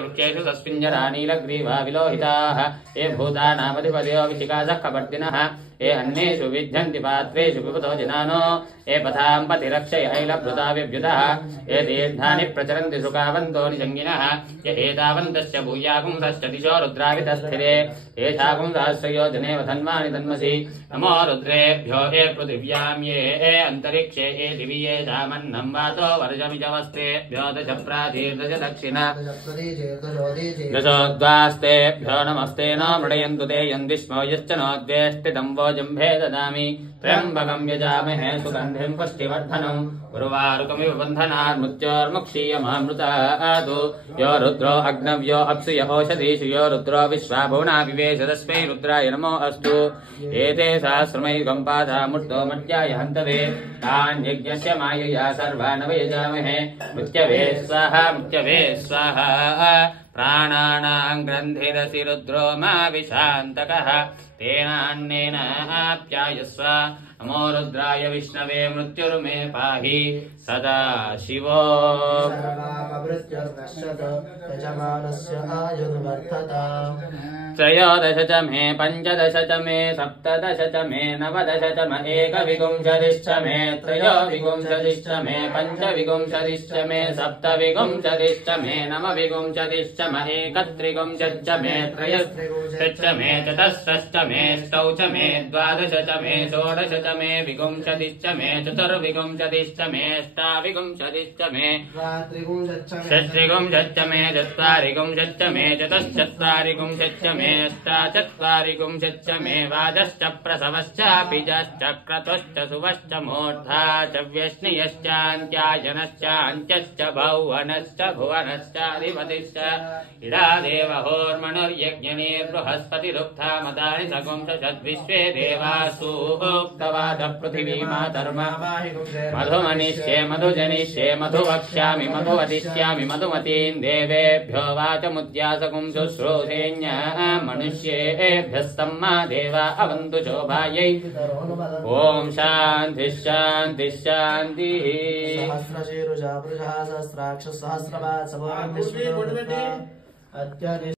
वृक्षेषु तस्मिञ्जरा नीलग्रीवा विलोहिताः ये भूतानामधिपतयो विशिखासः कपर्दिनः ये अन्येषु विद्यन्ति पात्रेषु पिबतो जनानो ये पथां पतिरक्षयैलभृता विभ्युतः ये तीर्थानि प्रचरन्ति सुखावन्तो निषङ्गिनः ये एतावन्तश्च भूयापुंसश्च दिशो रुद्रावितस्थिरे येषा पुंसहस्रयोजने वधन्वानि तन्मसि नमो रुद्रेभ्यो ये पृथिव्यां ये अन्तरिक्षे ये दिवि ये सामन्नं वातो वर्षमिजवस्तेभ्यो दश प्राधीर्दश दक्षिण दशोद्वास्तेभ्यो नमस्ते न मृडयन्तु ते यन्विष्मो यश्च नोद्वेष्टितं वोजम्भे ददामि त्र्यम्बकं यजामहे सुगन्धिं पुष्टिवर्धनम् उर्वारुकमिव बन्धनात् मृत्योर्मुक्षीयमामृतात् यो रुद्रो अग्नव्यो अप्सु य ओषधीषु यो रुद्रो विश्वा भुवना विवेश तस्मै रुद्राय नमो अस्तु एते सहस्रमैकं पादा मूर्तो मर्त्याय हन्तवे तान् यज्ञस्य मायया सर्वान् वयजामहे मृत्यवे स्वाहा प्राणानां ग्रन्थिरसि रुद्रो मा विशान्तकः तेनान्नेन आप्यायस्व नमो रुद्राय विष्णवे मृत्युर्मे पाहि सदा शिवो त्रयोदश च मे पञ्चदश च मे सप्तदश च मे नवदश च मे एकविंशतिश्च मे त्रयोविंशतिश्च मे पञ्चविंशतिश्च मे सप्तविंशतिश्च मे नवविंशतिश्च मे एकत्रिंशच्च मे त्रयस्त्रिंशच्च मे चतुष्षष्ठ मे अष्टौ च मे द्वादश च मे षोडश च मे विंशतिश्च मे चतुर्विंशतिश्च मे अष्टाविंशतिश्च मे षट्त्रिंशच्च मे चत्वारिंशच्च मे चतुश्चत्वारिंशच्च मे अष्टाचत्वारिंशच्च मे वाजश्च प्रसवश्च बीजश्च क्रतुश्च सुवश्च मूर्धा च व्यश्नियश्चान्त्यायनश्च अन्त्यश्च भुवनश्च अधिपतिश्च इडा देवहोर्मणुर्यज्ञनीर्बृहस्पतिरुक्था मदानि सकुंसषद्विश्वे देवासु उक्तवाद पृथिवी मातर्म मधुमनिष्ये मधुजनिष्ये मधुवक्ष्यामि मधुवदिष्यामि मधुमतीं देवेभ्यो वाचमुद्यासकुं शुश्रूषेण्य मनुष्येभ्यस्तम्मा देवा अवन्तु शोभायै ॐ शान्तिः शान्तिः शान्तिः।